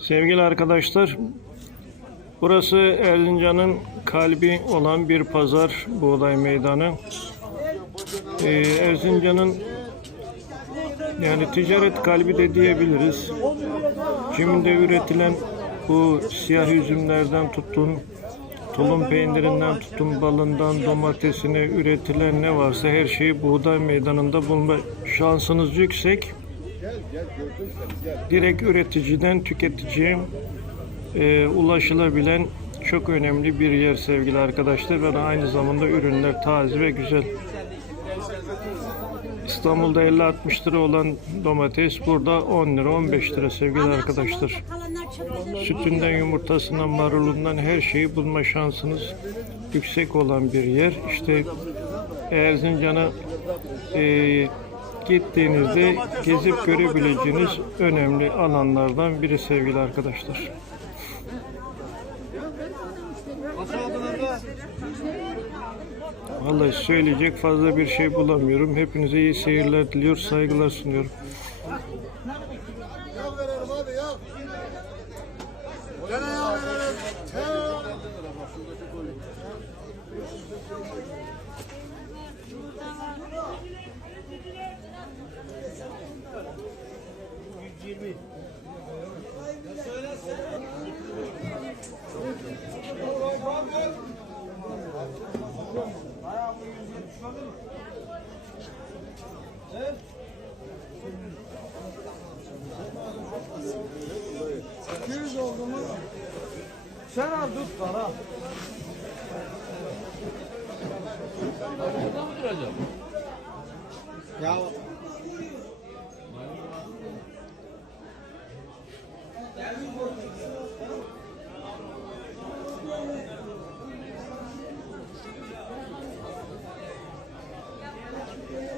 Sevgili arkadaşlar, burası Erzincan'ın kalbi olan bir pazar buğday meydanı. Ee, Erzincan'ın yani ticaret kalbi de diyebiliriz. Ciminde üretilen bu siyah üzümlerden tutun, tulum peynirinden tutun, balından domatesine üretilen ne varsa her şeyi buğday meydanında bulma şansınız yüksek. Direkt üreticiden tüketiciye e, ulaşılabilen çok önemli bir yer sevgili arkadaşlar ve aynı zamanda ürünler taze ve güzel. İstanbul'da 50-60 lira olan domates burada 10 lira 15 lira sevgili arkadaşlar. Sütünden yumurtasından marulundan her şeyi bulma şansınız yüksek olan bir yer. İşte Erzincan'a e, gittiğinizde gezip görebileceğiniz önemli alanlardan biri sevgili arkadaşlar. Vallahi söyleyecek fazla bir şey bulamıyorum. Hepinize iyi seyirler diliyor, saygılar sunuyorum. Yağ verelim abi yağ. Gene yağ verelim. Yağ. Yüz oldu mu? Sen al tut para. Ya